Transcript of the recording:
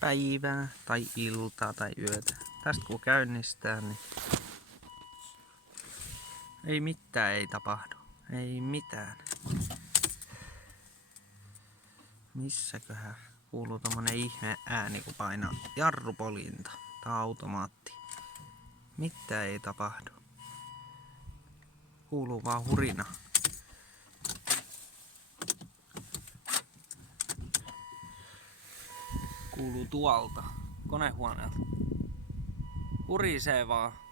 päivää tai iltaa tai yötä. Tästä kun käynnistää, niin ei mitään ei tapahdu. Ei mitään. Missäköhän kuuluu tommonen ihme ääni, kun painaa jarrupoljinta tai automaatti. Mitään ei tapahdu. Kuuluu vaan hurina. Kuuluu tuolta konehuoneelta. Hurisee vaan.